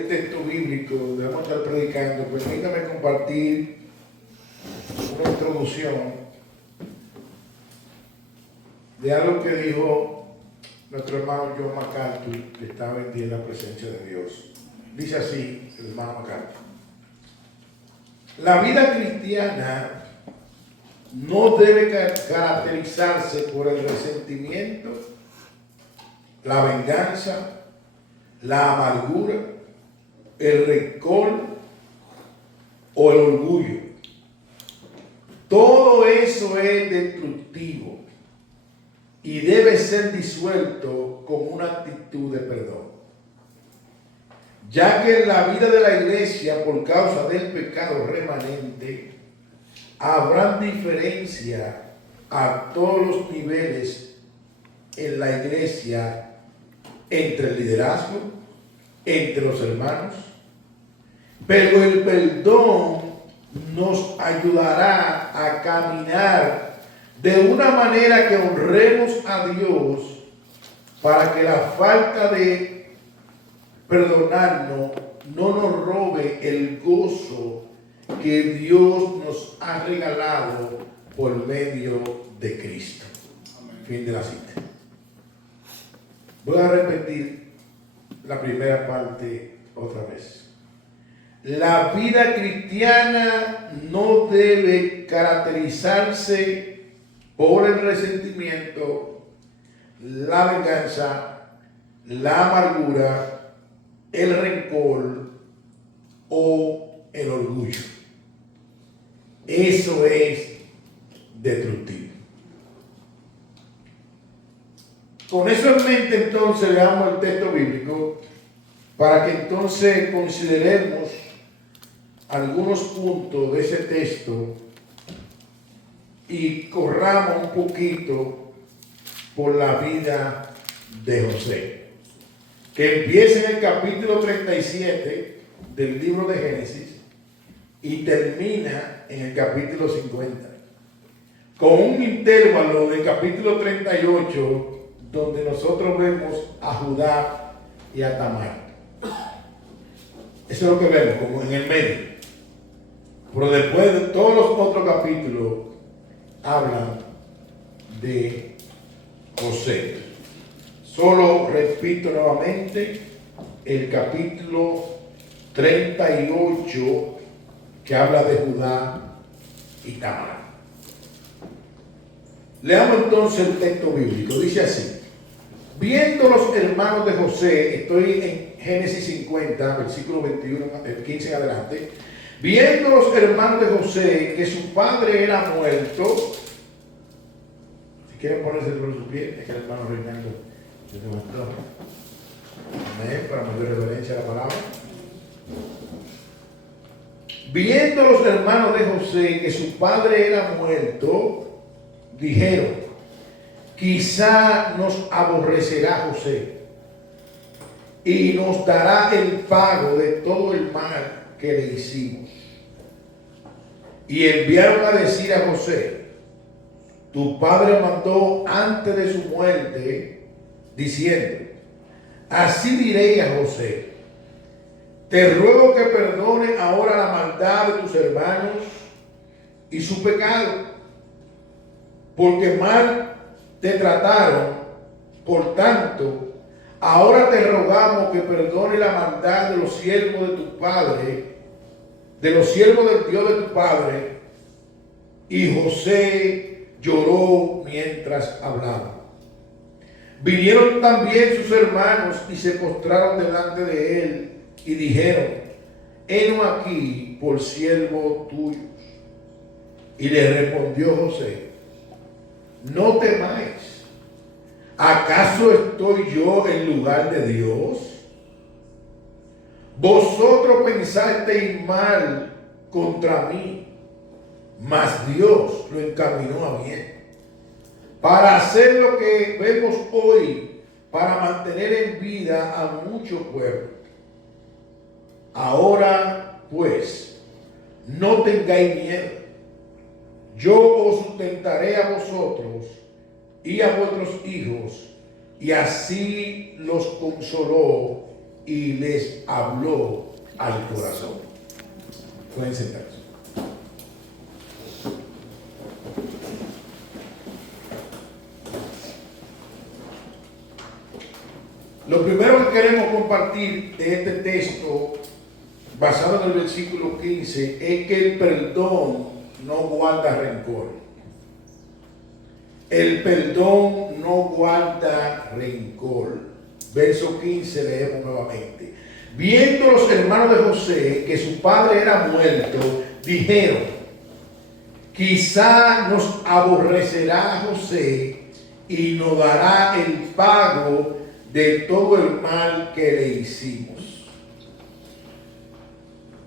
El texto bíblico donde vamos a estar predicando, permítame compartir una introducción de algo que dijo nuestro hermano John MacArthur, que estaba en día en la presencia de Dios. Dice así el hermano MacArthur: la vida cristiana no debe caracterizarse por el resentimiento, la venganza, la amargura, el rencor o el orgullo. Todo eso es destructivo y debe ser disuelto con una actitud de perdón, ya que en la vida de la iglesia, por causa del pecado remanente, habrá diferencia a todos los niveles en la iglesia, entre el liderazgo, entre los hermanos, pero el perdón nos ayudará a caminar de una manera que honremos a Dios, para que la falta de perdonarnos no nos robe el gozo que Dios nos ha regalado por medio de Cristo. Fin de la cita. Voy a repetir la primera parte otra vez. La vida cristiana no debe caracterizarse por el resentimiento, la venganza, la amargura, el rencor o el orgullo. Eso es destructivo. Con eso en mente, entonces, leamos el texto bíblico para que entonces consideremos algunos puntos de ese texto y corramos un poquito por la vida de José, que empieza en el capítulo 37 del libro de Génesis y termina en el capítulo 50, con un intervalo del capítulo 38 donde nosotros vemos a Judá y a Tamar. Eso es lo que vemos, como en el medio. Pero después de todos los otros capítulos hablan de José. Solo repito nuevamente el capítulo 38 que habla de Judá y Tamar. Leamos entonces el texto bíblico. Dice así: viendo los hermanos de José, estoy en Génesis 50, versículo 21, 15 en adelante. Viendo los hermanos de José que su padre era muerto. Si quieren ponerse sobre sus pies, es que el hermano Reinaldo se levantó. Amén, para mayor reverencia a la palabra. Viendo los hermanos de José que su padre era muerto, dijeron: quizá nos aborrecerá José y nos dará el pago de todo el mal que le hicimos. Y enviaron a decir a José: tu padre mandó antes de su muerte, diciendo: así diré a José, te ruego que perdone ahora la maldad de tus hermanos y su pecado, porque mal te trataron. Por tanto, ahora te rogamos que perdone la maldad de los siervos de tu padre, de los siervos del Dios de tu padre. Y José lloró mientras hablaba. Vinieron también sus hermanos y se postraron delante de él y dijeron: henos aquí por siervos tuyos. Y le respondió José: no temáis, ¿acaso estoy yo en lugar de Dios? Vosotros pensasteis mal contra mí, mas Dios lo encaminó a bien, para hacer lo que vemos hoy, para mantener en vida a mucho pueblo. Ahora pues, no tengáis miedo. Yo os sustentaré a vosotros y a vuestros hijos. Y así los consoló y les habló al corazón. Pueden sentarse. Lo primero que queremos compartir de este texto, basado en el versículo 15, es que el perdón no guarda rencor. El perdón no guarda rencor. Verso 15, leemos nuevamente. Viendo los hermanos de José que su padre era muerto, dijeron: quizá nos aborrecerá José y nos dará el pago de todo el mal que le hicimos.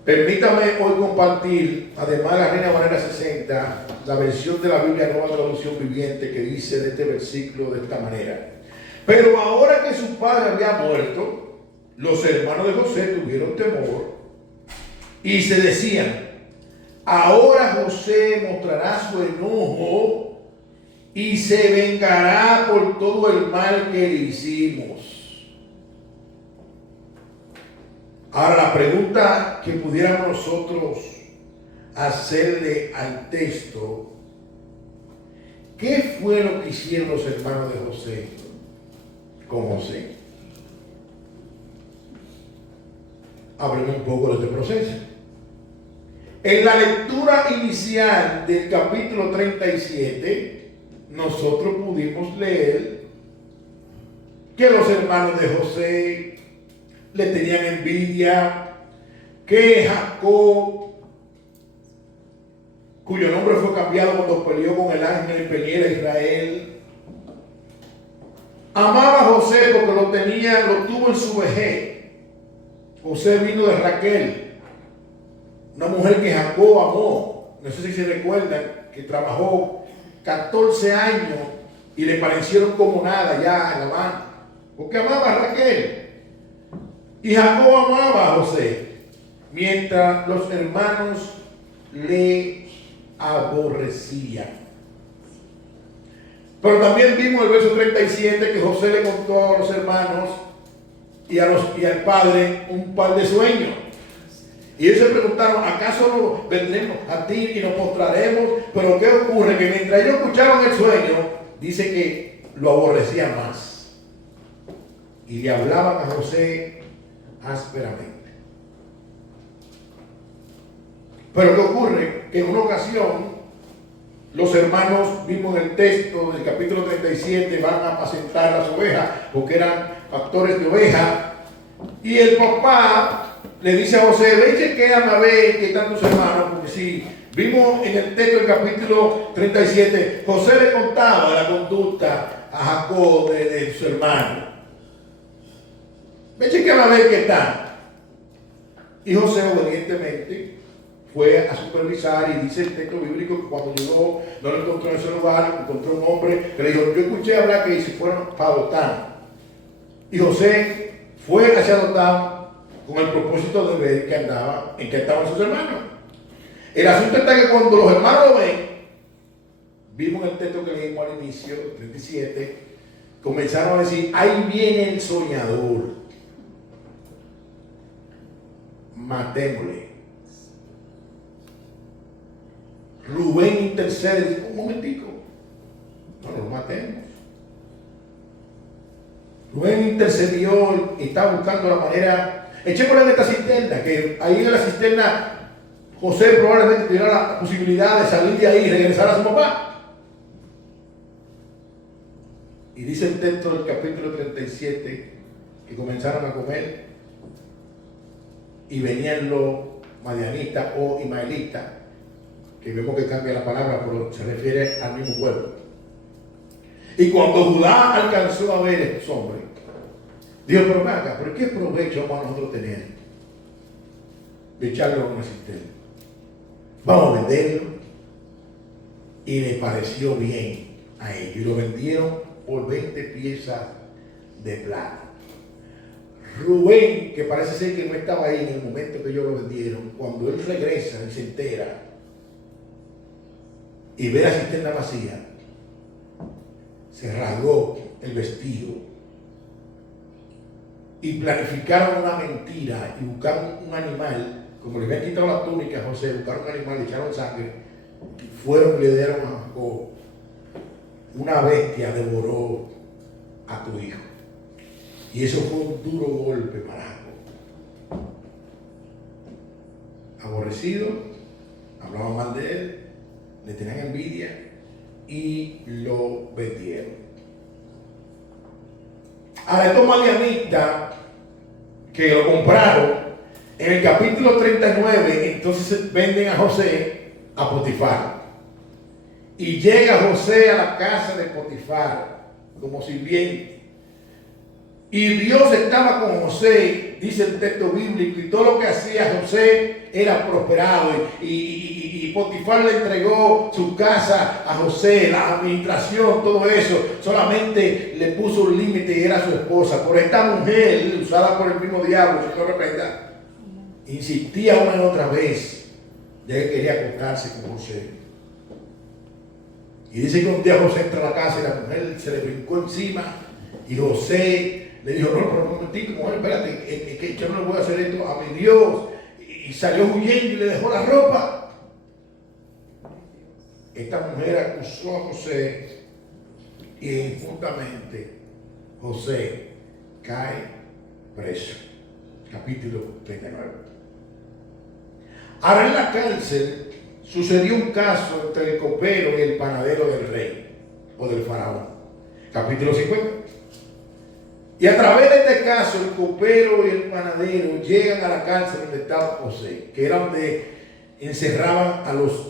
Permítame hoy compartir, además de la Reina Valera 60, la versión de la Biblia Nueva Traducción Viviente, que dice de este versículo de esta manera: pero ahora que su padre había muerto, los hermanos de José tuvieron temor y se decían: ahora José mostrará su enojo y se vengará por todo el mal que le hicimos. Ahora, la pregunta que pudiéramos nosotros hacerle al texto: ¿qué fue lo que hicieron los hermanos de José con José? Hablemos un poco de este proceso. En la lectura inicial del capítulo 37, nosotros pudimos leer que los hermanos de José le tenían envidia, que Jacob, cuyo nombre fue cambiado cuando peleó con el ángel en Peniel de Israel, amaba a José porque lo tuvo en su vejez. José vino de Raquel, una mujer que Jacob amó. No sé si se recuerdan que trabajó 14 años y le parecieron como nada ya en la mano, porque amaba a Raquel. Y Jacob amaba a José, mientras los hermanos le aborrecían. Pero también vimos en el verso 37 que José le contó a los hermanos y al padre un par de sueños. Y ellos se preguntaron: ¿acaso no vendremos a ti y nos postraremos? Pero ¿qué ocurre? Que mientras ellos escucharon el sueño, dice que lo aborrecían más. Y le hablaban a José ásperamente. Pero ¿qué ocurre? Que en una ocasión los hermanos, vimos en el texto del capítulo 37, van a apacentar las ovejas, porque eran pastores de ovejas, y el papá le dice a José: ve y chequéame a ver qué están tus hermanos, porque si vimos en el texto del capítulo 37, José le contaba la conducta a Jacob de su hermano. Ve y chequéame a ver qué están. Y José obedientemente fue a supervisar, y dice el texto bíblico que cuando llegó no lo encontró en ese lugar, encontró un hombre que le dijo: yo escuché hablar que se fueron para Dotán. Y José fue hacia Dotán con el propósito de ver en qué estaban sus hermanos. El asunto está que cuando los hermanos lo ven, vimos en el texto que leímos al inicio, 37, comenzaron a decir: ahí viene el soñador, matémosle. Rubén intercede y dice: un momentico, no lo matemos. Rubén intercedió y estaba buscando la manera. Echémosle en esta cisterna, que ahí en la cisterna José probablemente tuviera la posibilidad de salir de ahí y regresar a su papá. Y dice el texto del capítulo 37 que comenzaron a comer y venían los madianitas o ismaelitas, que vemos que cambia la palabra, pero se refiere al mismo pueblo. Y cuando Judá alcanzó a ver a estos hombres, dijo: pero venga, ¿por qué provecho vamos a nosotros tener de echarlo en una cisterna? Vamos a venderlo. Y le pareció bien a ellos, y lo vendieron por 20 piezas de plata. Rubén, que parece ser que no estaba ahí en el momento que ellos lo vendieron, cuando él regresa y se entera y ve la cisterna vacía, se rasgó el vestido y planificaron una mentira y buscaron un animal, como le habían quitado la túnica a José, buscaron un animal, le echaron sangre, fueron y le dieron a Jacob. Una bestia devoró a tu hijo. Y eso fue un duro golpe para Jacob. Aborrecido, hablaban mal de él, le tenían envidia y lo vendieron. A estos madianitas que lo compraron, en el capítulo 39, entonces venden a José a Potifar. Y llega José a la casa de Potifar como sirviente. Y Dios estaba con José, dice el texto bíblico, y todo lo que hacía José era prosperado. Y Potifar le entregó su casa a José, la administración, todo eso. Solamente le puso un límite y era su esposa. Por esta mujer, usada por el mismo diablo, Señor reprenda, insistía una y otra vez de que quería acostarse con José. Y dice que un día José entra a la casa y la mujer se le brincó encima y José le dijo, no, pero un momentico, mujer, espérate, que yo no le voy a hacer esto a mi Dios. Y salió huyendo y le dejó la ropa. Esta mujer acusó a José y injustamente José cae preso. Capítulo 39. Ahora en la cárcel sucedió un caso entre el copero y el panadero del rey o del faraón. Capítulo 50. Y a través de este caso, el copero y el panadero llegan a la cárcel donde estaba José, que era donde encerraban a los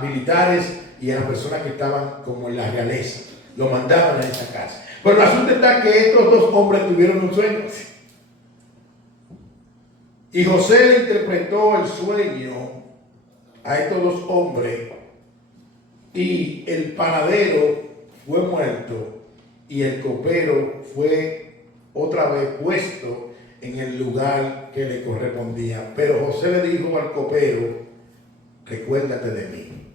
militares y a las personas que estaban como en la realeza. Lo mandaban a esa casa. Pero el asunto está que estos dos hombres tuvieron un sueño. Y José le interpretó el sueño a estos dos hombres y el panadero fue muerto y el copero fue otra vez puesto en el lugar que le correspondía. Pero José le dijo al copero, recuérdate de mí.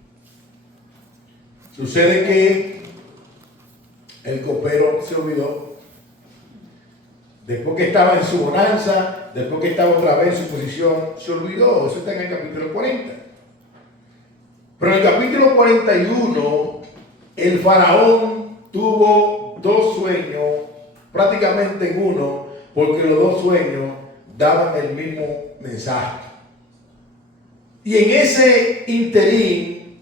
Sucede que el copero se olvidó. Después que estaba en su bonanza, después que estaba otra vez en su posición, se olvidó. Eso está en el capítulo 40. Pero en el capítulo 41, el faraón tuvo dos sueños, prácticamente en uno, porque los dos sueños daban el mismo mensaje. Y en ese interín,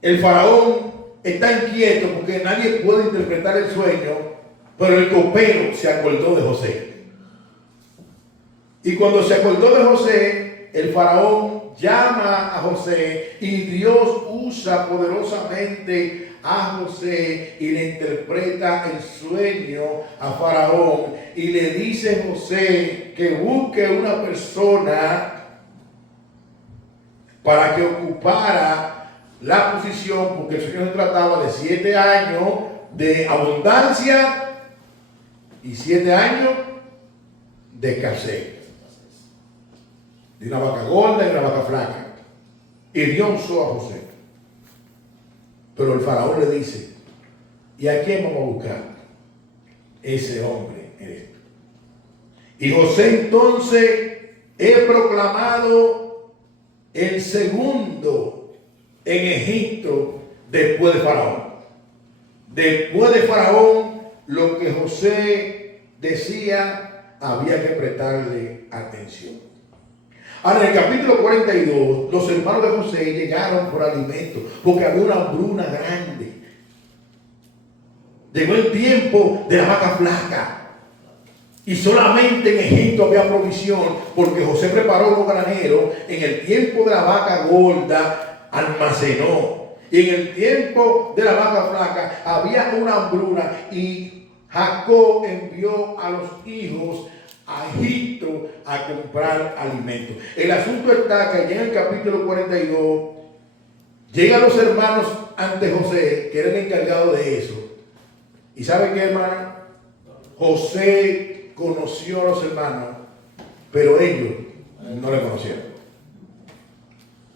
el faraón está inquieto porque nadie puede interpretar el sueño, pero el copero se acordó de José. Y cuando se acordó de José, el faraón llama a José y Dios usa poderosamente a José y le interpreta el sueño a faraón y le dice a José que busque una persona para que ocupara la posición, porque el sueño se trataba de 7 años de abundancia y 7 años de escasez, de una vaca gorda y una vaca flaca. Y Dios usó a José. Pero el faraón le dice, ¿y a quién vamos a buscar? Ese hombre eres tú. Y José entonces es proclamado el segundo en Egipto después de Faraón. Después de Faraón, lo que José decía había que prestarle atención. Ahora, en el capítulo 42, los hermanos de José llegaron por alimento, porque había una hambruna grande. Llegó el tiempo de la vaca flaca. Y solamente en Egipto había provisión, porque José preparó los graneros. En el tiempo de la vaca gorda, almacenó. Y en el tiempo de la vaca flaca, había una hambruna. Y Jacob envió a los hijos a Egipto a comprar alimentos. El asunto está que allá en el capítulo 42 llegan los hermanos ante José, que era el encargado de eso. ¿Y sabe qué, hermano? José conoció a los hermanos, pero ellos no le conocieron.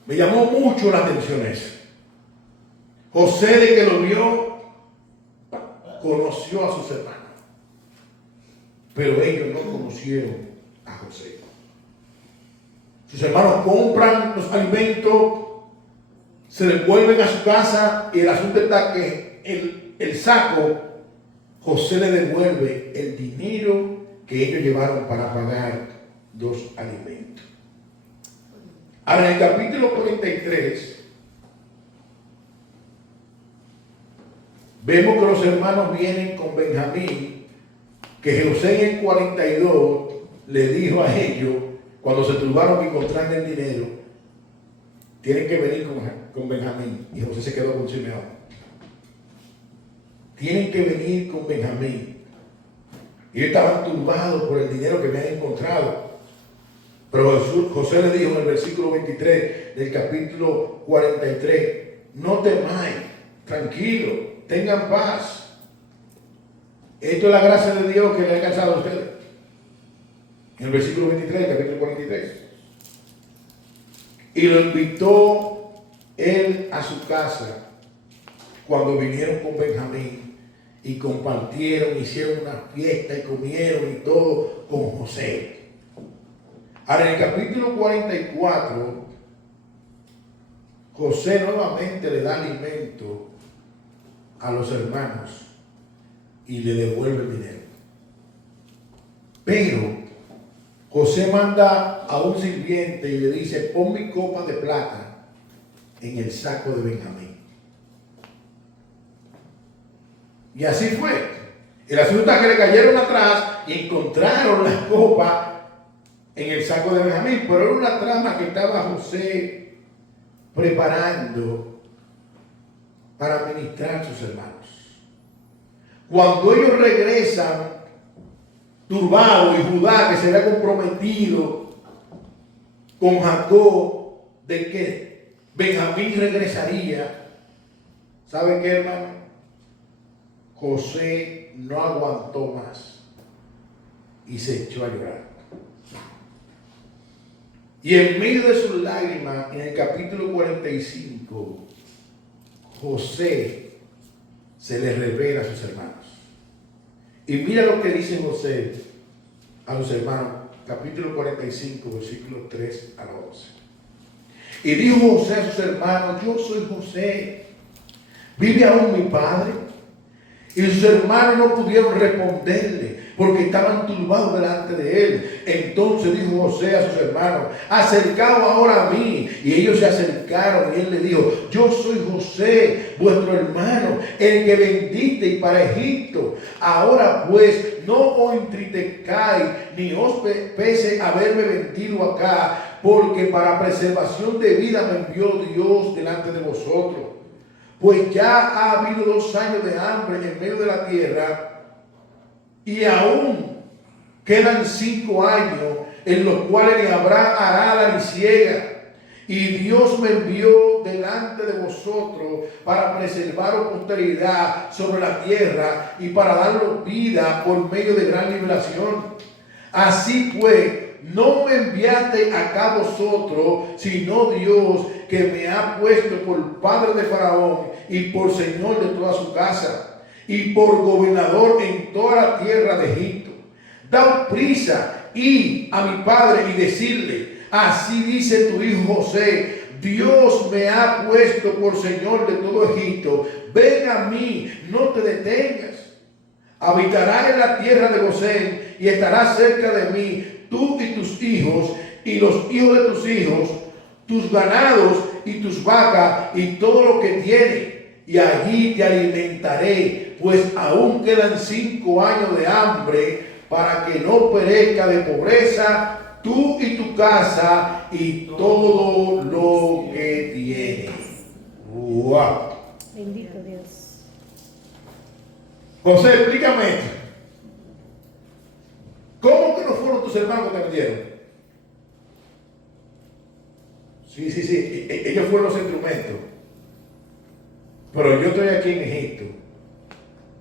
Me llamó mucho la atención eso. José, de que lo vio, conoció a sus hermanos. pero ellos no conocieron a José. Sus hermanos compran los alimentos, se devuelven a su casa y el asunto está que el saco, José le devuelve el dinero que ellos llevaron para pagar los alimentos. Ahora, en el capítulo 43, vemos que los hermanos vienen con Benjamín, que José en el 42 le dijo a ellos, cuando se turbaron y encontraron el dinero, tienen que venir con Benjamín. Y José se quedó con Simeón. Tienen que venir con Benjamín. Y ellos estaban turbados por el dinero que habían encontrado. Pero José le dijo en el versículo 23 del capítulo 43, no temáis, tranquilo, tengan paz. Esto es la gracia de Dios que le ha alcanzado a ustedes. En el versículo 23 del capítulo 43. Y lo invitó él a su casa cuando vinieron con Benjamín y compartieron, hicieron una fiesta y comieron y todo con José. Ahora, en el capítulo 44, José nuevamente le da alimento a los hermanos y le devuelve el dinero. Pero José manda a un sirviente y le dice, pon mi copa de plata en el saco de Benjamín. Y así fue. El asunto es que le cayeron atrás y encontraron las copas en el saco de Benjamín, pero era una trama que estaba José preparando para ministrar a sus hermanos. Cuando ellos regresan turbados, y Judá, que se había comprometido con Jacob de que Benjamín regresaría, ¿saben qué, hermano? José no aguantó más y se echó a llorar. Y en medio de sus lágrimas, en el capítulo 45, José se le revela a sus hermanos. Y mira lo que dice José a los hermanos, capítulo 45, versículos 3 al 11. Y dijo José a sus hermanos, yo soy José, ¿vive aún mi padre? Y sus hermanos no pudieron responderle, porque estaban turbados delante de él. Entonces dijo José a sus hermanos, acercaos ahora a mí. Y ellos se acercaron y él le dijo, yo soy José, vuestro hermano, el que vendisteis para Egipto. Ahora pues, no os entristezcáis, ni os pese haberme vendido acá, porque para preservación de vida me envió Dios delante de vosotros. Pues ya ha habido 2 años de hambre en medio de la tierra, y aún quedan 5 años en los cuales ni habrá arada ni siega. Y Dios me envió delante de vosotros para preservaros posteridad sobre la tierra y para daros vida por medio de gran liberación. Así pues, no me enviaste acá vosotros, sino Dios, que me ha puesto por padre de Faraón y por señor de toda su casa y por gobernador en toda la tierra de Egipto. Daos prisa, id a mi padre y decirle, así dice tu hijo José, Dios me ha puesto por señor de todo Egipto, ven a mí, no te detengas. Habitarás en la tierra de Gosén y estarás cerca de mí, tú y tus hijos y los hijos de tus hijos, tus ganados y tus vacas y todo lo que tienes, y allí te alimentaré, pues aún quedan 5 años de hambre, para que no perezca de pobreza tú y tu casa y todo lo que tienes. ¡Wow! Bendito Dios. José, explícame esto. ¿Cómo que no fueron tus hermanos que te vendieron? Sí. Ellos fueron los instrumentos. Pero yo estoy aquí en Egipto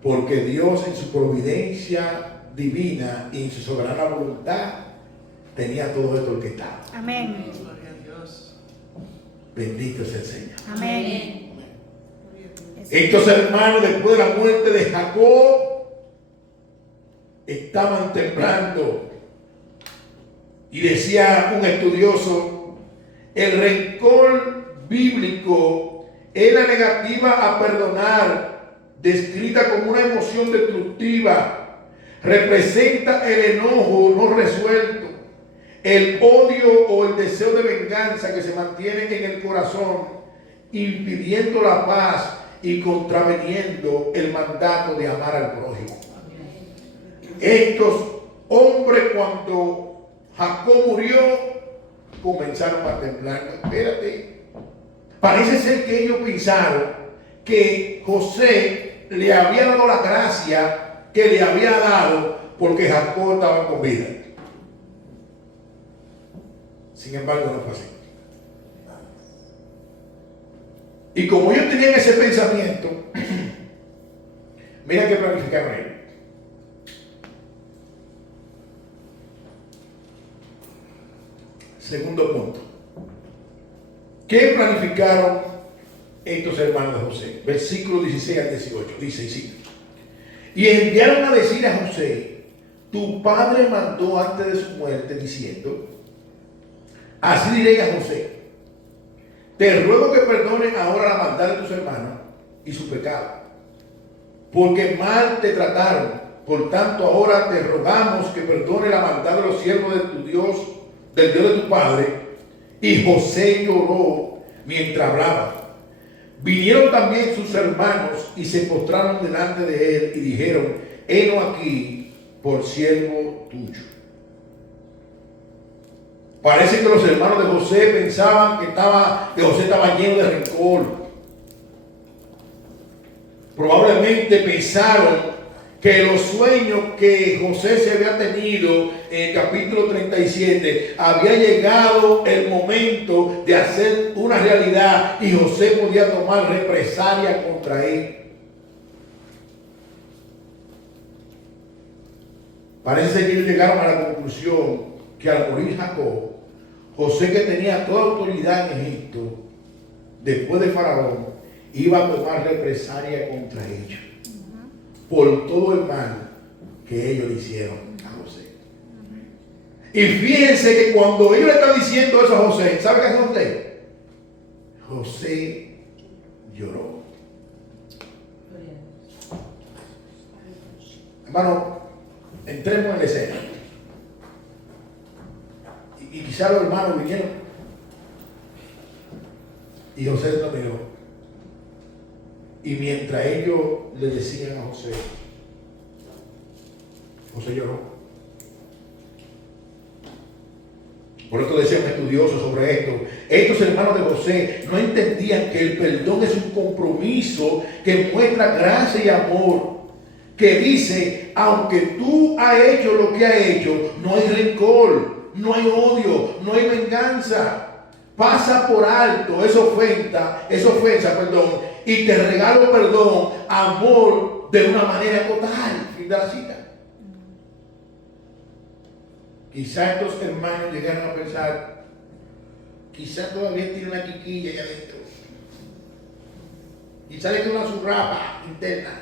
porque Dios en su providencia divina y en su soberana voluntad tenía todo esto orquestado. Amén. Bendito sea el Señor. Amén. Estos hermanos, después de la muerte de Jacob, estaban temblando. Y decía un estudioso, el rencor bíblico es la negativa a perdonar, descrita como una emoción destructiva. Representa el enojo no resuelto, el odio o el deseo de venganza que se mantiene en el corazón, impidiendo la paz y contraveniendo el mandato de amar al prójimo. Estos hombres, cuando Jacob murió, comenzaron a temblar. Espérate, parece ser que ellos pensaron que José le había dado la gracia que le había dado porque Jacob estaba con vida. Sin embargo, no fue así. Y como ellos tenían ese pensamiento, mira que planificaron ellos. Segundo punto. ¿Qué planificaron estos hermanos de José? Versículo 16 al 18. Dice y sigue. Y enviaron a decir a José, tu padre mandó antes de su muerte diciendo, así diré a José, te ruego que perdonen ahora la maldad de tus hermanos y su pecado, porque mal te trataron. Por tanto, ahora te rogamos que perdone la maldad de los siervos de tu Dios, del Dios de tu padre. Y José lloró mientras hablaba. Vinieron también sus hermanos y se postraron delante de él y dijeron, heno aquí por siervo tuyo. Parece que los hermanos de José pensaban que José estaba lleno de rencor. Probablemente pensaron que los sueños que José se había tenido en el capítulo 37, había llegado el momento de hacer una realidad y José podía tomar represalia contra él. Parece que ellos llegaron a la conclusión que al morir Jacob, José, que tenía toda autoridad en Egipto, después de Faraón, iba a tomar represalia contra ellos por todo el mal que ellos le hicieron a José. Y fíjense que cuando ellos le están diciendo eso a José, ¿sabe qué hace José? José lloró. Hermano, entremos en la escena. Y quizás los hermanos vinieron y José lo miró. Y mientras ellos le decían a José, José lloró. Por esto decía un estudioso sobre esto. Estos hermanos de José no entendían que el perdón es un compromiso que muestra gracia y amor. Que dice, aunque tú has hecho lo que has hecho, no hay rencor, no hay odio, no hay venganza. Pasa por alto esa ofensa, y te regalo perdón, amor, de una manera total. Fin de la cita. Quizás estos hermanos llegaron a pensar, quizás todavía tiene una chiquilla allá adentro. Quizás le queda una zurrapa interna.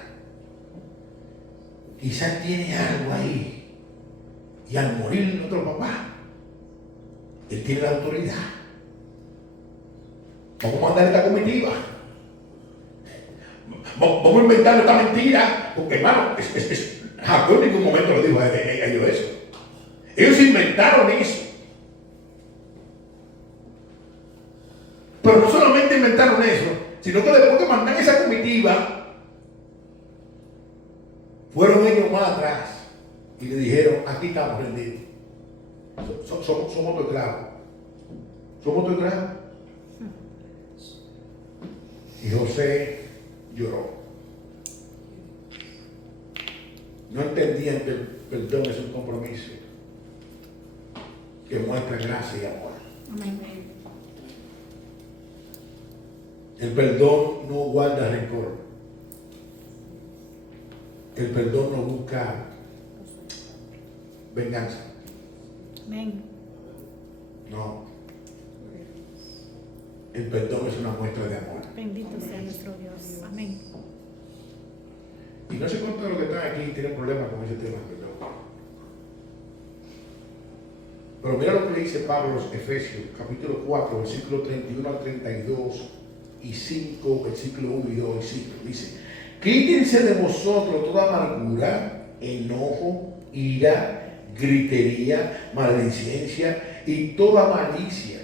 Quizás tiene algo ahí. Y al morir nuestro papá, él tiene la autoridad. Vamos a mandar esta comitiva. Vamos a inventar esta mentira. Porque, hermano, Jacob en ningún momento le dijo a ellos eso. Ellos inventaron eso. Pero no solamente inventaron eso, sino que después que mandan esa comitiva, fueron ellos más atrás y le dijeron, aquí estamos rendidos. Somos tu esclavos. Somos tu esclavos. Y José lloró. No entendían que el perdón es un compromiso que muestra gracia y amor. Amén. El perdón no guarda rencor. El perdón no busca venganza. Amén. No. El perdón es una muestra de amor. Bendito sea nuestro Dios. Amén. Y no sé cuántos de los que están aquí tienen problemas con ese tema, perdón. Pero mira lo que le dice Pablo a los Efesios, capítulo 4, versículo 31 al 32 y 5, versículo 1 y 2 y 5. Dice, quítense de vosotros toda amargura, enojo, ira, gritería, maledicencia y toda malicia.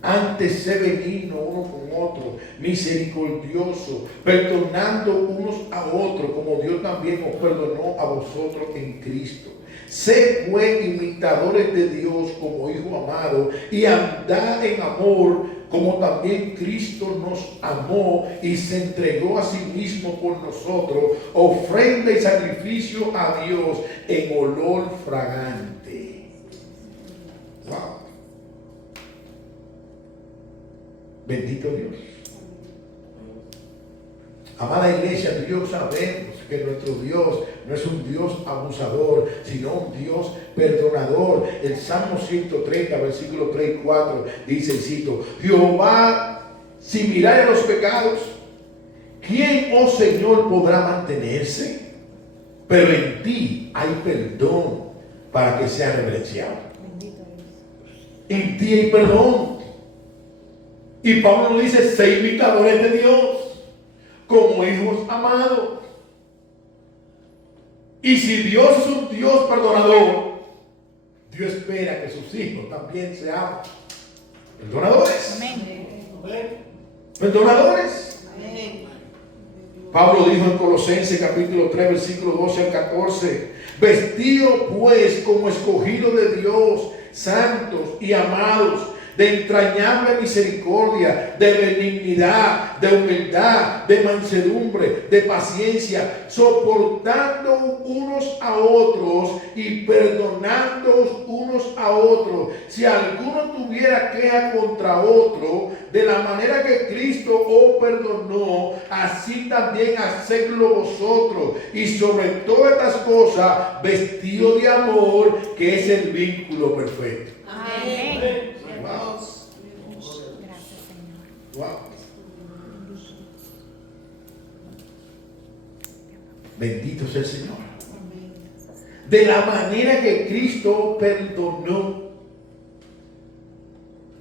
Antes sé benigno uno con otro, misericordioso, perdonando unos a otros, como Dios también os perdonó a vosotros en Cristo. Sed pues imitadores de Dios como hijo amado y andad en amor, como también Cristo nos amó y se entregó a sí mismo por nosotros, ofrenda y sacrificio a Dios en olor fragante. Wow. Bendito Dios. Amada iglesia, Dios sabemos que nuestro Dios no es un Dios abusador, sino un Dios perdonador. El Salmo 130, versículo 3 y 4 dice, y cito, Jehová, si miráis los pecados, ¿quién, oh Señor, podrá mantenerse? Pero en ti hay perdón para que sea reverenciado. En ti hay perdón. Y Pablo nos dice, sé imitadores de Dios, como hijos amados. Y si Dios es un Dios perdonador, Dios espera que sus hijos también sean perdonadores. Amén. Perdonadores. Amén. Pablo dijo en Colosenses capítulo 3, versículo 12 al 14, vestido pues como escogido de Dios, santos y amados, de entrañable misericordia, de benignidad, de humildad, de mansedumbre, de paciencia, soportando unos a otros y perdonando unos a otros. Si alguno tuviera queja contra otro, de la manera que Cristo os perdonó, así también hacedlo vosotros. Y sobre todas estas cosas, vestido de amor, que es el vínculo perfecto. Amén. Wow. Gracias, Señor. Wow. Bendito sea el Señor. De la manera que Cristo perdonó.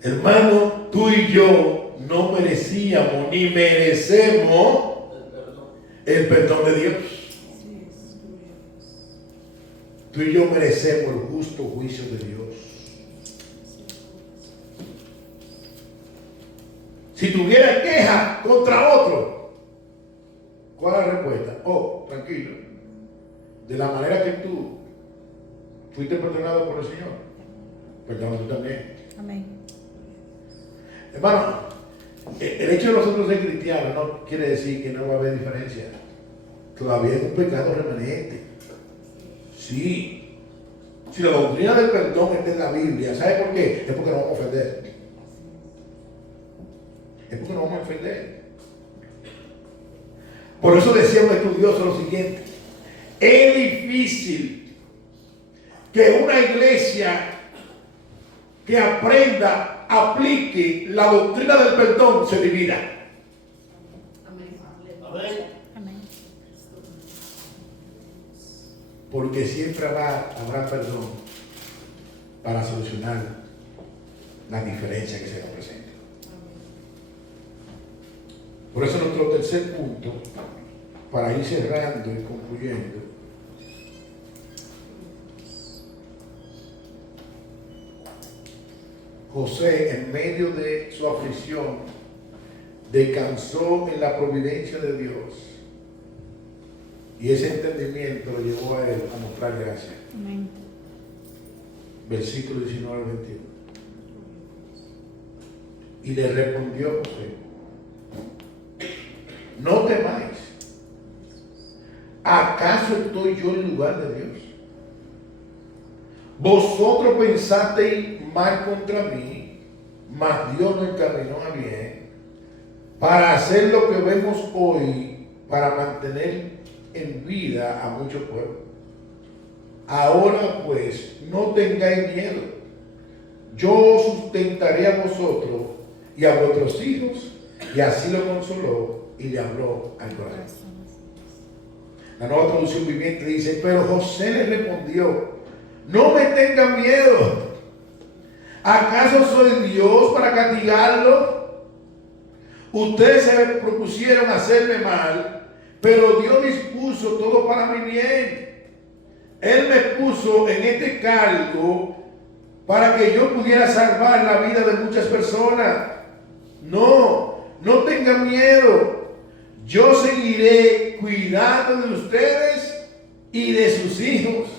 Hermano, tú y yo no merecíamos ni merecemos el perdón de Dios. Tú y yo merecemos el justo juicio de Dios. Si tuviera queja contra otro, ¿cuál es la respuesta? Oh, tranquilo. De la manera que tú fuiste perdonado por el Señor, perdona tú también. Amén. Hermano, el hecho de nosotros ser cristianos no quiere decir que no va a haber diferencia. Todavía es un pecado remanente. Sí. Si la doctrina del perdón está en la Biblia, ¿sabe por qué? Es porque no vamos a ofender. Es porque no vamos a ofender. Por eso decía un estudioso lo siguiente: es difícil que una iglesia que aprenda, aplique la doctrina del perdón se divida. Amén. Porque siempre habrá perdón para solucionar las diferencias que se nos presentan. Por eso nuestro tercer punto, para ir cerrando y concluyendo, José, en medio de su aflicción, descansó en la providencia de Dios. Y ese entendimiento lo llevó a él a mostrar gracia. Amén. Versículo 19 al 21. Y le respondió José: no temáis. ¿Acaso estoy yo en lugar de Dios? Vosotros pensasteis mal contra mí, mas Dios me encaminó a bien, para hacer lo que vemos hoy, para mantener en vida a muchos pueblos. Ahora pues, no tengáis miedo. Yo os sustentaré a vosotros y a vuestros hijos. Y así lo consoló y le habló al corazón. La Nueva Traducción Viviente dice: pero José le respondió: no me tengan miedo. ¿Acaso soy Dios para castigarlo? Ustedes se propusieron hacerme mal, pero Dios dispuso todo para mi bien. Él me puso en este cargo para que yo pudiera salvar la vida de muchas personas. No tengan miedo. Yo seguiré cuidando de ustedes y de sus hijos.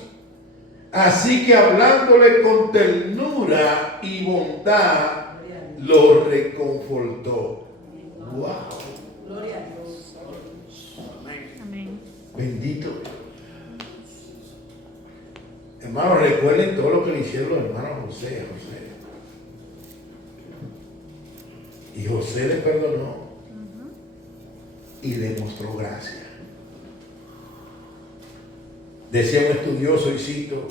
Así que hablándole con ternura y bondad, lo reconfortó. Wow. Gloria a Dios. Amén. Bendito. Hermanos, recuerden todo lo que le hicieron los hermanos José. Y José le perdonó y le mostró gracia. Decía un estudioso, y cito: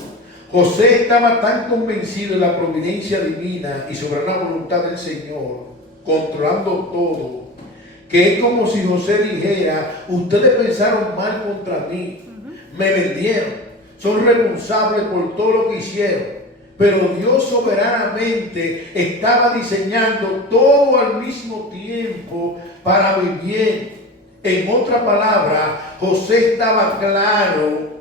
José estaba tan convencido de la providencia divina y soberana voluntad del Señor, controlando todo, que es como si José dijera: ustedes pensaron mal contra mí, me vendieron, son responsables por todo lo que hicieron, pero Dios soberanamente estaba diseñando todo al mismo tiempo para mi bien. En otra palabra, José estaba claro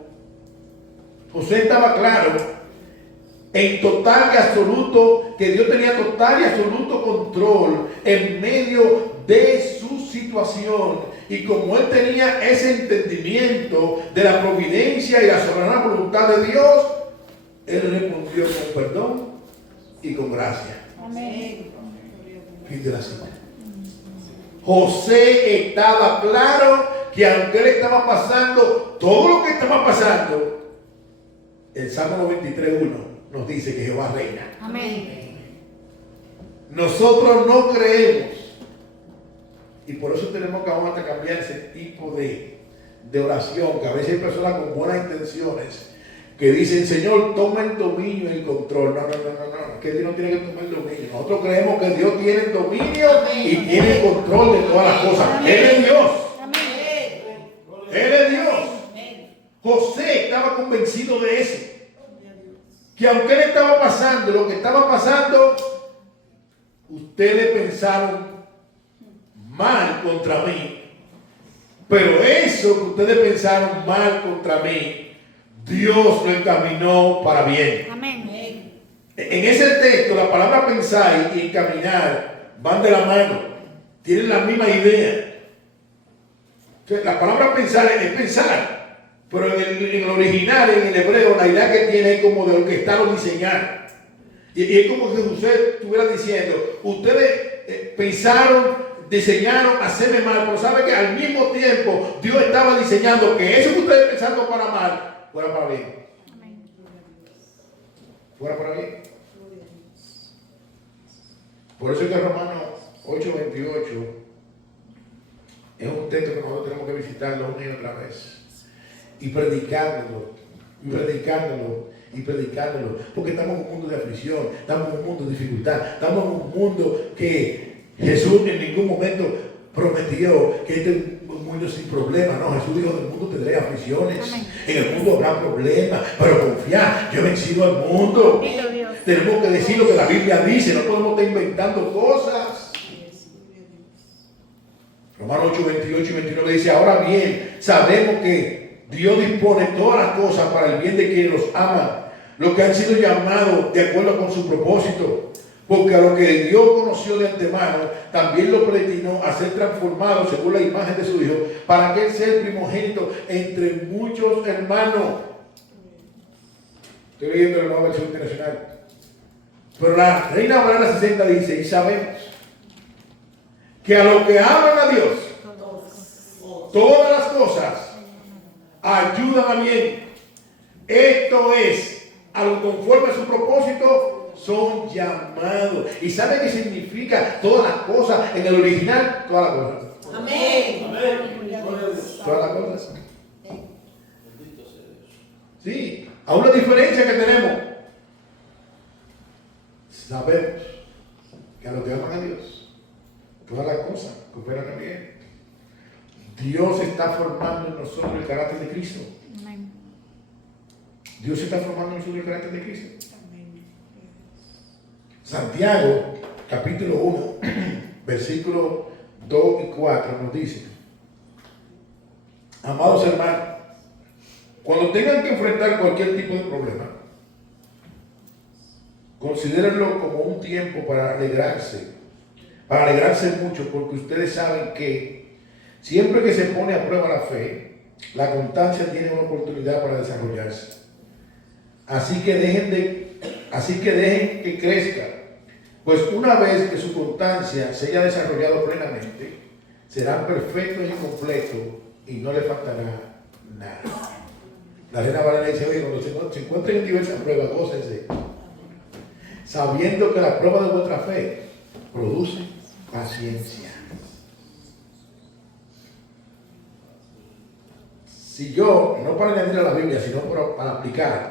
en total y absoluto, que Dios tenía total y absoluto control en medio de su situación. Y como él tenía ese entendimiento de la providencia y la soberana voluntad de Dios, él respondió con perdón y con gracia. Amén. Fin de la cita. José estaba claro que aunque él estaba pasando todo lo que estaba pasando, el Salmo 93:1 nos dice que Jehová reina. Amén. Nosotros no creemos, y por eso tenemos que vamos a cambiar ese tipo de oración, que a veces hay personas con buenas intenciones que dicen: Señor, toma el dominio y el control. No, que Dios no tiene que tomar el dominio. Nosotros creemos que Dios tiene el dominio y tiene el control de todas las cosas. Él es Dios. Él es Dios. José estaba convencido de eso, que aunque él estaba pasando lo que estaba pasando, ustedes pensaron mal contra mí, pero eso que ustedes pensaron mal contra mí, Dios lo encaminó para bien. Amén. En ese texto, la palabra pensar y encaminar van de la mano, tienen la misma idea. Entonces, la palabra pensar es pensar, pero en el original, en el hebreo, la idea que tiene es como de lo que está lo diseñar. Y es como si usted estuviera diciendo: ustedes pensaron, diseñaron hacerme mal, pero sabe que al mismo tiempo Dios estaba diseñando que eso que ustedes pensaron para mal fuera para bien. Amén. Fuera para bien. Por eso es que Romanos 8:28 es un texto que nosotros tenemos que visitarlo una y otra vez, y predicándolo, porque estamos en un mundo de aflicción, estamos en un mundo de dificultad, estamos en un mundo que Jesús en ningún momento prometió que este es un mundo sin problemas. No, Jesús dijo: del mundo tendré aflicciones. Amén. En el mundo habrá problemas, pero confiar, yo he vencido al mundo. Tenemos que decir lo que la Biblia dice, no podemos estar inventando cosas. Romanos 8:28 y 29 dice: ahora bien, sabemos que Dios dispone todas las cosas para el bien de quienes los aman, los que han sido llamados de acuerdo con su propósito. Porque a lo que Dios conoció de antemano, también lo predestinó a ser transformado según la imagen de su Hijo, para que Él sea el primogénito entre muchos hermanos. Estoy leyendo la nueva versión internacional. Pero la Reina Valera 60 dice: y sabemos que a los que aman a Dios, todas las cosas ayudan a bien. Esto es, a lo conforme a su propósito son llamados. ¿Y sabe qué significa todas las cosas en el original? Todas las cosas. Amén. Todas las cosas. Sí, aún la diferencia que tenemos. Sabemos que a los que aman a Dios, todas las cosas cooperan a bien. Dios está formando en nosotros el carácter de Cristo. Amén. Dios está formando en nosotros el carácter de Cristo. Santiago, capítulo 1, versículos 2 y 4 nos dice: amados hermanos, cuando tengan que enfrentar cualquier tipo de problema, considérenlo como un tiempo para alegrarse mucho, porque ustedes saben que siempre que se pone a prueba la fe, la constancia tiene una oportunidad para desarrollarse. Así que dejen que crezca, pues una vez que su constancia se haya desarrollado plenamente, serán perfectos y completos y no les faltará nada. La Reina Valera dice: oye, cuando se encuentren en diversas pruebas, gócense, sabiendo que la prueba de vuestra fe produce paciencia. Si yo, no para añadir a la Biblia, sino para aplicar,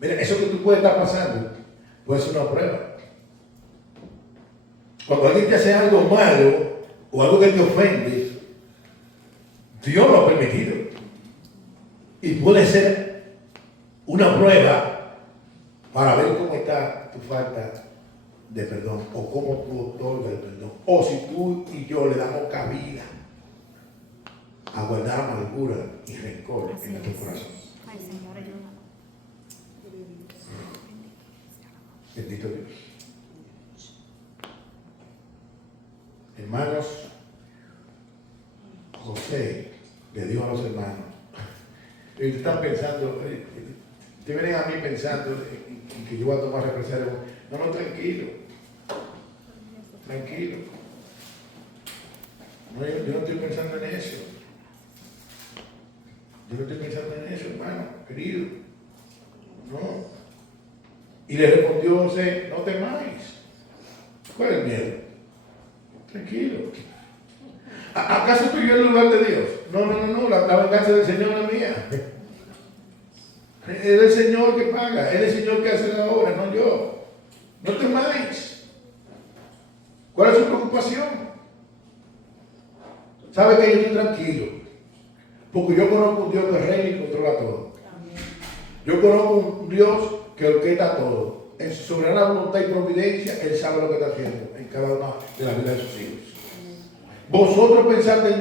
mira, eso que tú puedes estar pasando puede ser una prueba. Cuando alguien te hace algo malo o algo que te ofende, Dios lo ha permitido. Y puede ser una prueba para ver cómo está tu falta de perdón, o cómo tú otorgas el perdón, o si tú y yo le damos cabida a guardar amargura y rencor en nuestro corazón. Ay, Señor, ayúdame. Bendito Dios. Hermanos, José le dijo a los hermanos, y están pensando, te vienen a mí pensando en que yo voy a tomar represalias. No, tranquilo. No, yo no estoy pensando en eso. Yo no estoy pensando en eso, hermano, querido. No. Y le respondió José: no temáis. ¿Cuál es el miedo? Tranquilo. ¿Acaso estoy yo en el lugar de Dios? No, la venganza del Señor no es mía. Es el Señor que paga, es el Señor que hace la obra, no yo. No temáis. ¿Cuál es su preocupación? ¿Sabe que yo estoy tranquilo? Porque yo conozco un Dios que reina y controla todo. Yo conozco un Dios que orquesta todo. En su soberana voluntad y providencia, Él sabe lo que está haciendo en cada una de las vidas de sus hijos. Vosotros pensáis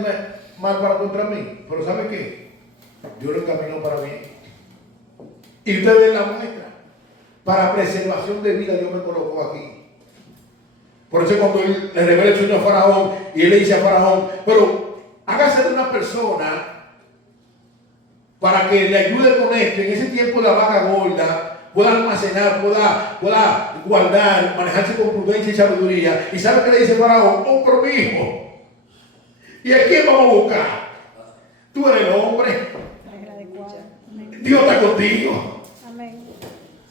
mal para contra mí, pero ¿sabe qué? Dios lo encaminó para mí. Y ustedes la muestra. Para preservación de vida, Dios me colocó aquí. Por eso cuando Él le revela el sueño a Faraón, y Él le dice a Faraón: pero hágase de una persona para que le ayude con esto. En ese tiempo la vaca gorda pueda almacenar, pueda guardar, manejarse con prudencia y sabiduría. ¿Y sabe qué le dice Faraón? Oh, pero mi hijo, ¿y a quién vamos a buscar? Tú eres el hombre. Dios está contigo. Amén.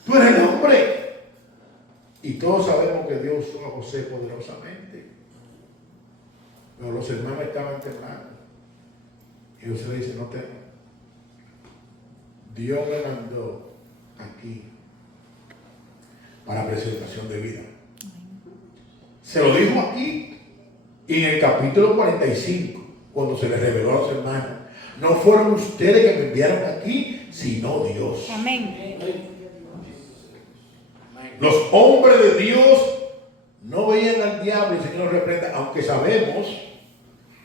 Tú eres el hombre. Y todos sabemos que Dios usó a José poderosamente. Pero los hermanos estaban temblando. Y José le dice: no temas. Dios me mandó aquí para preservación de vida. Se lo dijo aquí. Y en el capítulo 45, cuando se le reveló a los hermanos: no fueron ustedes que me enviaron aquí, sino Dios. Amén. Los hombres de Dios no veían al diablo, el Señor lo reprenda, aunque sabemos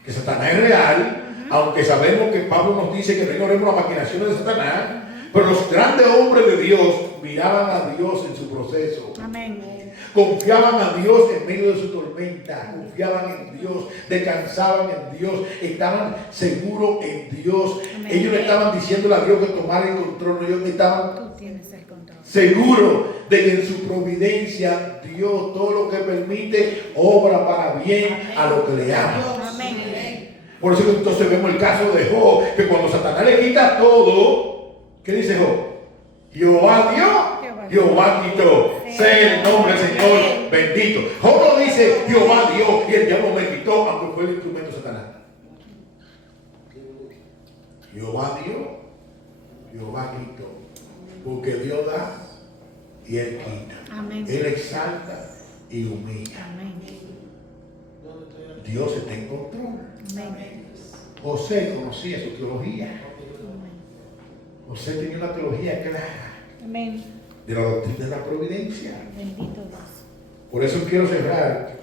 que Satanás es real, aunque sabemos que Pablo nos dice que no ignoremos las maquinaciones de Satanás, pero los grandes hombres de Dios miraban a Dios en su proceso. Amén. Confiaban a Dios en medio de su tormenta, confiaban en Dios, descansaban en Dios, estaban seguros en Dios. Amén. Ellos no estaban diciéndole a Dios que tomara el control, ellos estaban Tú tienes el control. seguros de que en su providencia Dios todo lo que permite obra para bien a lo que le ama. Amén. Por eso que entonces vemos el caso de Job, que cuando Satanás le quita todo, ¿qué dice Job? Jehová dio, Jehová quitó. Sea el nombre del Señor bendito. Job no dice Jehová dio y el diablo me quitó, aunque fue el instrumento de Satanás. Jehová dio, Jehová quitó. Porque Dios da y Él quita. Amén. Él exalta y humilla. Amén. Dios está en control. Amén. José conocía su teología. José tenía una teología clara. Amén. de la doctrina de la providencia. Bendito Dios. Por eso quiero cerrar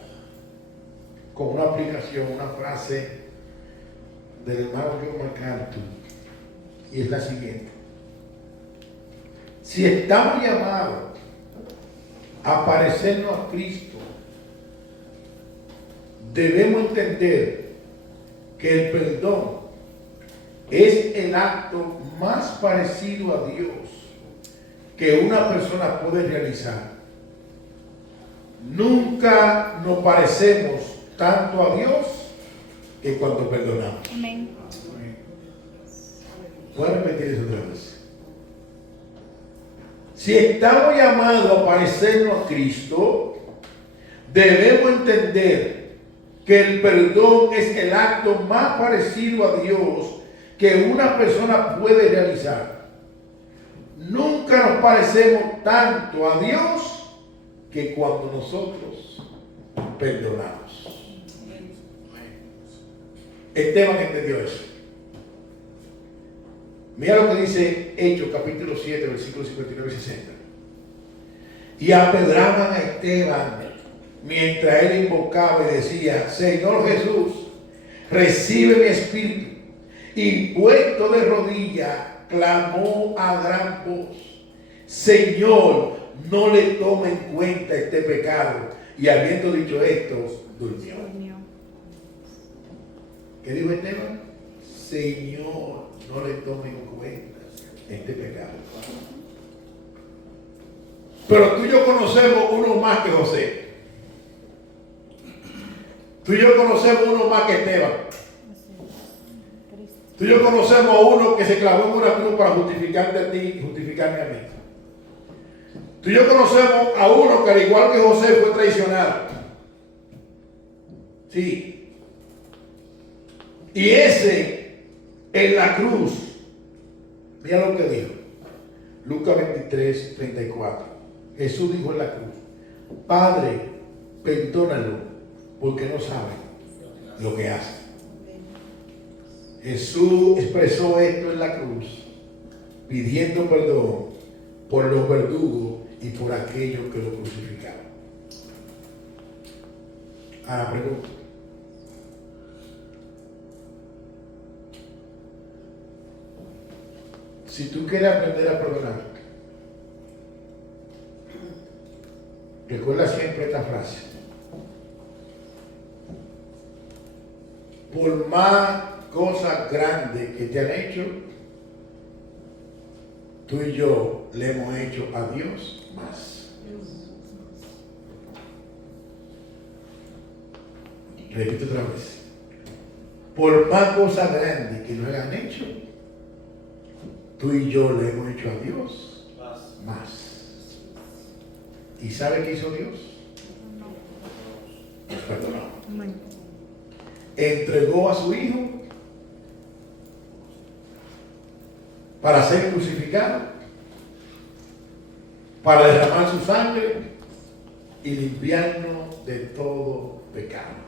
con una aplicación, una frase del hermano John MacArthur, y es la siguiente: si estamos llamados a parecernos a Cristo, debemos entender que el perdón es el acto más parecido a Dios que una persona puede realizar. Nunca nos parecemos tanto a Dios que cuando perdonamos. Amén. Voy a repetir eso otra vez. Si estamos llamados a parecernos a Cristo, debemos entender que el perdón es el acto más parecido a Dios que una persona puede realizar. Nunca nos parecemos tanto a Dios que cuando nosotros perdonamos. Esteban entendió eso. Mira lo que dice Hechos capítulo 7, versículos 59 y 60. Y apedraban a Esteban mientras él invocaba y decía: Señor Jesús, recibe mi espíritu. Y puesto de rodillas, clamó a gran voz: Señor, no le tome en cuenta este pecado. Y habiendo dicho esto, durmió. ¿Qué dijo Esteban? Señor, no le tome en cuenta este pecado. Pero tú y yo conocemos uno más que José. Tú y yo conocemos uno más que Esteban. Tú y yo conocemos a uno que se clavó en una cruz para justificarte a ti y justificarme a mí. Tú y yo conocemos a uno que al igual que José fue traicionado. Sí. Y ese en la cruz, mira lo que dijo. Lucas 23, 34. Jesús dijo en la cruz: Padre, perdónalo, porque no saben lo que hacen. Jesús expresó esto en la cruz, pidiendo perdón por los verdugos y por aquellos que lo crucificaron. Ahora pregunto: si tú quieres aprender a perdonar, recuerda siempre esta frase: por más cosas grandes que te han hecho, tú y yo le hemos hecho a Dios más. Repito otra vez: por más cosas grandes que nos hayan hecho, tú y yo le hemos hecho a Dios más. ¿Y sabe qué hizo Dios? Nos perdonó. Entregó a su Hijo para ser crucificado, para derramar su sangre y limpiarnos de todo pecado.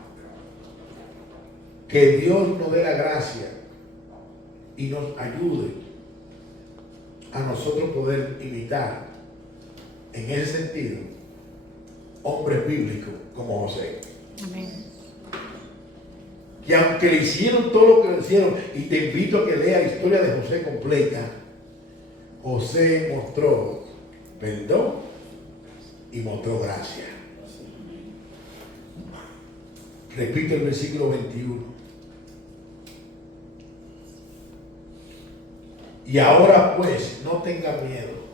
Que Dios nos dé la gracia y nos ayude a nosotros poder imitar en ese sentido hombres bíblicos como José. Amén. Que aunque le hicieron todo lo que le hicieron, y te invito a que leas la historia de José completa, José mostró perdón y mostró gracia. Repito el versículo 21. Y ahora pues, no tengan miedo.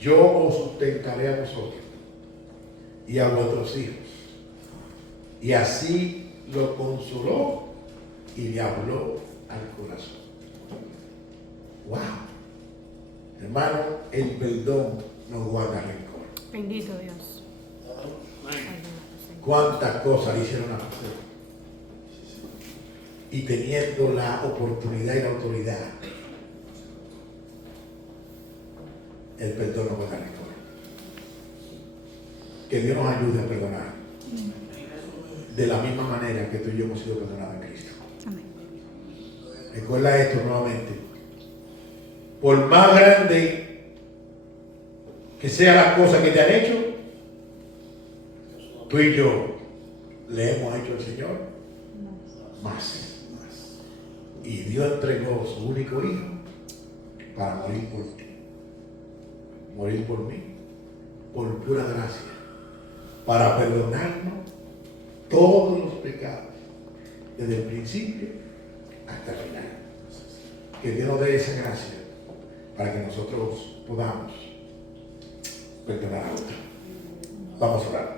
Yo os sustentaré a vosotros y a vuestros hijos. Y así lo consoló y le habló al corazón. ¡Wow! Hermano, el perdón no guarda rencor. Bendito Dios. ¿Cuántas cosas le hicieron a José? Y teniendo la oportunidad y la autoridad, el perdón no guarda rencor. Que Dios nos ayude a perdonar de la misma manera que tú y yo hemos sido perdonados en Cristo. Amén. Recuerda esto nuevamente: por más grande que sea las cosas que te han hecho, tú y yo le hemos hecho al Señor más. Y Dios entregó su único hijo para morir por ti, morir por mí, por pura gracia, para perdonarnos todos los pecados, desde el principio hasta el final. Que Dios nos dé esa gracia para que nosotros podamos perdonar a otros. Vamos a orar.